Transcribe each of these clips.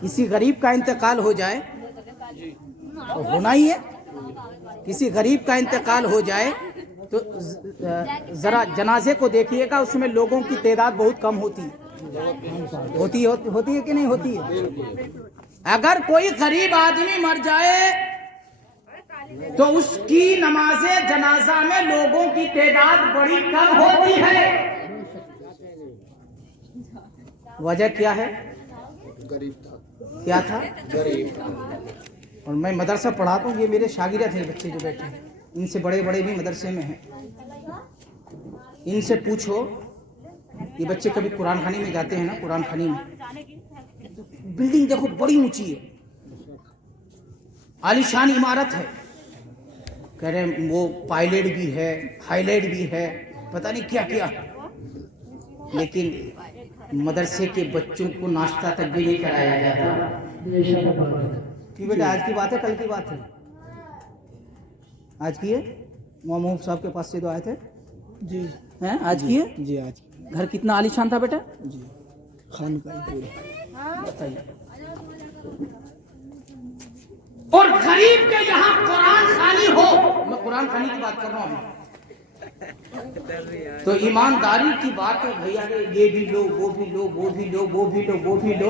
किसी गरीब का इंतकाल हो जाए तो होना ही है, किसी गरीब का इंतकाल हो जाए तो जरा जनाजे को देखिएगा, उसमें लोगों की तादाद बहुत कम होती है, होती है कि नहीं होती है। अगर कोई गरीब आदमी मर जाए तो उसकी नमाजे जनाजा में लोगों की तादाद बड़ी कम होती है। वजह क्या है? गरीब था। क्या था? गरीब। और मैं मदरसा पढ़ाता हूँ, ये मेरे शागिर्द हैं बच्चे जो बैठे हैं, इनसे बड़े बड़े भी मदरसे में हैं। इनसे पूछो, ये बच्चे कभी कुरान खानी में जाते हैं ना, कुरान खानी में बिल्डिंग देखो बड़ी ऊंची है, आलीशान इमारत है, कह रहे वो पायलट भी है, हाईलाइट भी है, पता नहीं क्या क्या, लेकिन मदरसे के बच्चों को नाश्ता तक भी नहीं कराया जाता। कि बेटा आज की बात है, कल की बात है? आज की है। मोहम्मद साहब के पास से तो आए थे जी, हैं आज की है जी। आज घर कितना आलीशान था बेटा जी, खान का पूरा बताइए। और गरीब के यहाँ कुरान खानी हो, मैं कुरान खानी की बात कर रहा हूँ तो ईमानदारी की बात है भैया, ये भी लो, वो भी लो, वो भी लो, वो भी लो, वो भी लो,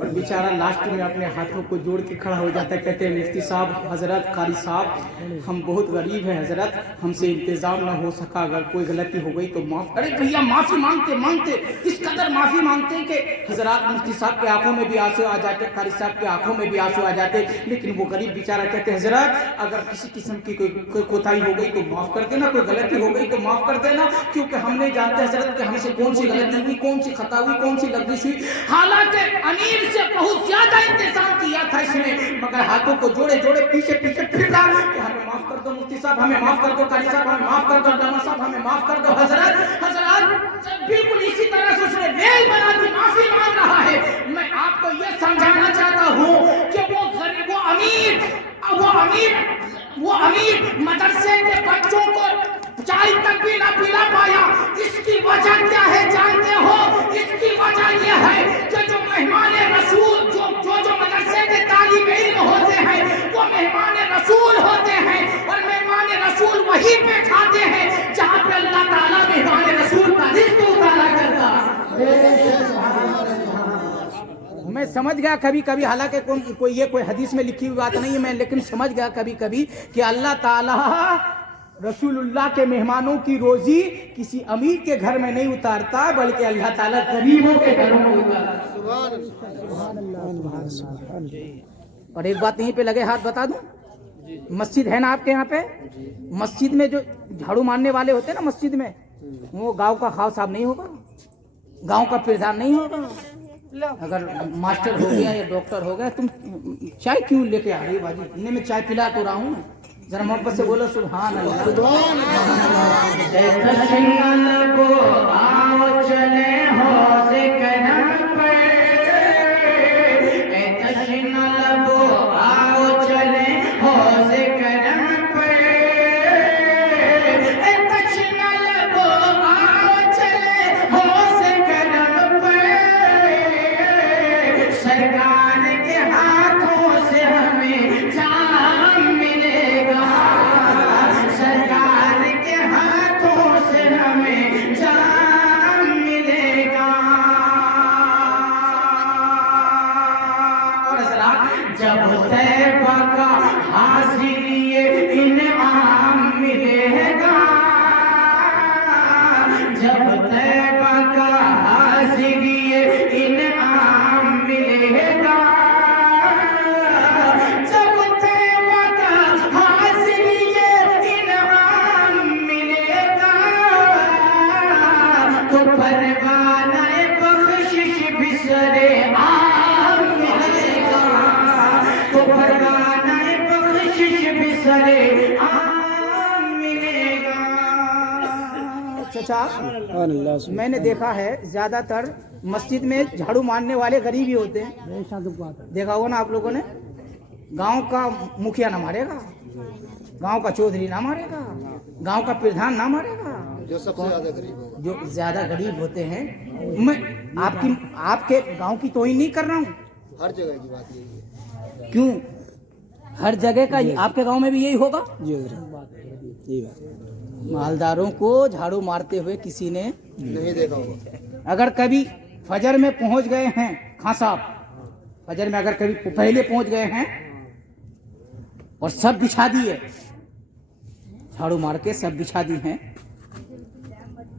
और बेचारा लास्ट में अपने हाथों को जोड़ के खड़ा हो जाता है, कहते हैं मुफ्ती साहब, हजरत, कारी साहब, हम बहुत गरीब हैं हजरत, हमसे इंतजाम ना हो सका, अगर कोई गलती हो गई तो माफ। अरे भैया माफी मांगते मांगते इस कदर माफी मांगते कि हजरत मुफ्ती साहब के आंखों में भी आंसू आ जाते, कारी साहब के आंखों में भी आंसू आ जाते, लेकिन वो गरीब बेचारा कहते हजरत अगर किसी किस्म की कोई कोताही हो गई तो माफ कर देना, कोई गलती हो गई तो माफ कर देना, क्योंकि हम नहीं जानते हजरत कि हमसे कौन सी गलती हुई, कौन सी खता हुई, कौन सी लफ्जिश हुई। हालांकि अमीर से बहुत ज्यादा इंतजाम किया था इसने, मगर हाथों को जोड़े जोड़े पीछे पीछे फिर रहा कि हमें माफ कर दो मुफ्ती साहब, हमें माफ कर दो कारी साहब, हमें माफ कर दो डामा साहब, हमें माफ कर दो हजरत। हजरत बिल्कुल इसी तरह से उसने रेल बना दी, माफी मांग रहा है। मैं आपको यह समझाना चाहता हूँ कि वो गरीब, वो अमीर मदरसे के बच्चों को चाय तक भी ना पिला पाया। इसकी वजह क्या है जानते हो? इसकी वजह यह है कि जो मेहमान रसूल जो मदरसे के तालिब इल्म होते हैं वो मेहमान रसूल होते हैं, और मेहमान रसूल वहीं पे खाते हैं जहाँ पे अल्लाह ताला मेहमान रसूल का रिज़्क़ उतारा करता है। मैं समझ गया कभी कभी, हालांकि कोई हदीस में लिखी हुई बात नहीं है, मैं लेकिन समझ गया कभी कभी कि अल्लाह ताला रसूलुल्लाह के मेहमानों की रोजी किसी अमीर के घर में नहीं उतारता, बल्कि अल्लाह ताला गरीबों के घरों में उतारता। और एक बात यहीं पे लगे हाथ बता दूं, मस्जिद है ना आपके यहाँ पे, मस्जिद में जो झाड़ू मारने वाले होते हैं ना मस्जिद में, वो गांव का खास साहब नहीं होगा, गांव का प्रधान नहीं होगा। अगर मास्टर हो गया या डॉक्टर हो गया, तुम चाय क्यों लेके आ रही बाजी, इन्हें मैं चाय पिला तो रहा हूँ, जरा मोहब्बत से बोलो सुभान अल्लाह। मैंने देखा है ज्यादातर मस्जिद में झाड़ू मारने वाले गरीब ही होते हैं, देखा होगा ना आप लोगों ने। गांव का मुखिया ना मारेगा, गांव का चौधरी ना मारेगा, गांव का प्रधान ना मारेगा, जो सबसे ज्यादा गरीब है, जो ज्यादा गरीब होते हैं। मैं आपके गांव की तो ही नहीं कर रहा हूँ। हर जगह की बात यही है। क्यों हर जगह का आपके गांव में भी यही होगा? मालदारों को झाड़ू मारते हुए किसी ने नहीं देखा होगा। अगर कभी फजर में पहुंच गए हैं, खां साहब फजर में अगर कभी पहले पहुंच गए हैं और सब बिछा दिए, झाड़ू मार के सब बिछा दी हैं,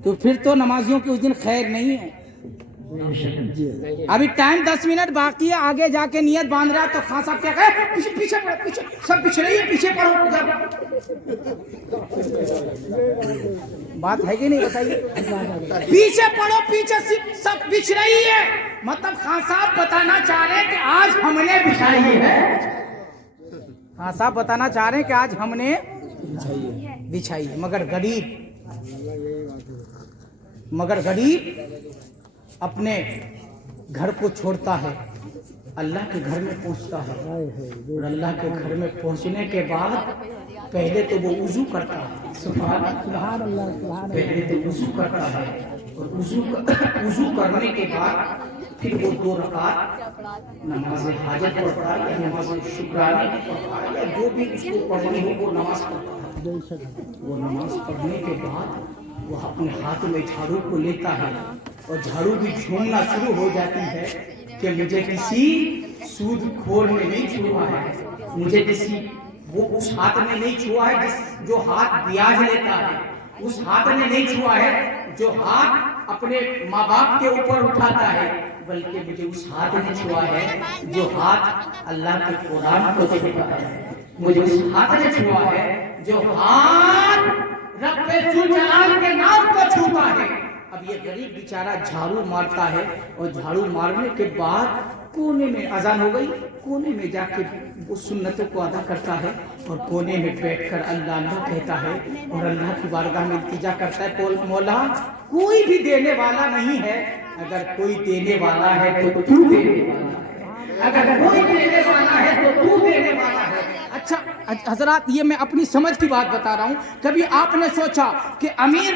तो फिर तो नमाजियों की उस दिन खैर नहीं है। अभी टाइम 10 मिनट बाकी है, आगे जाके नियत बांध रहा है तो खां साहब क्या कहे, पीछे पीछे पड़ो, पीछे सब पिछ रही है, पीछे पड़ो। बात है कि नहीं बताइए? पीछे पड़ो, पीछे सब बिछ रही है, मतलब खां साहब बताना चाह रहे हैं कि आज हमने बिछाई है। खां साहब बताना चाह रहे हैं कि आज हमने बिछाई है। मगर गरीब अपने घर को छोड़ता है, अल्लाह के घर में पहुंचता है, और अल्लाह के घर में पहुंचने के बाद पहले तो वो वुजू करता है, सुभान अल्लाह, पहले तो वुजू करता है, और वुजू करने के बाद फिर वो 2 रकात नमाज हाजत पढ़ता है, या नमाज शुक्राने की पढ़ता है, या जो भी उसको पढ़नी हो वो नमाज पढ़ता है। वो नमाज पढ़ने के बाद वो अपने हाथ में झाड़ू को लेता है, और झाड़ू भी झूमना शुरू हो जाती है कि मुझे किसी सूद खोर ने नहीं छुआ है, मुझे किसी वो उस हाथ में नहीं छुआ है जो हाथ ब्याज लेता है, उस हाथ में नहीं छुआ है जो हाथ अपने माँ बाप के ऊपर उठाता है, बल्कि मुझे उस हाथ में छुआ है जो हाथ अल्लाह के कुरान को छूता है, मुझे उस हाथ में छुआ है जो हाथ रब्बे जुल जलाल के नाम को छूता है। अब ये गरीब बेचारा झाड़ू मारता है, और झाड़ू मारने के बाद कोने में अजान हो गई, कोने में जाके वो सुन्नतों को अदा करता है, और कोने में बैठकर अल्लाह अल्लाह कहता है, और अल्लाह की बारगाह में इल्तिजा करता है, मौला कोई भी देने वाला नहीं है, अगर कोई देने वाला है तो तू देने वाला है, अगर कोई देने वाला है तो तू देने वाला है। अच्छा हजरात, ये मैं अपनी समझ की बात बता रहा हूँ। कभी आपने सोचा कि अमीर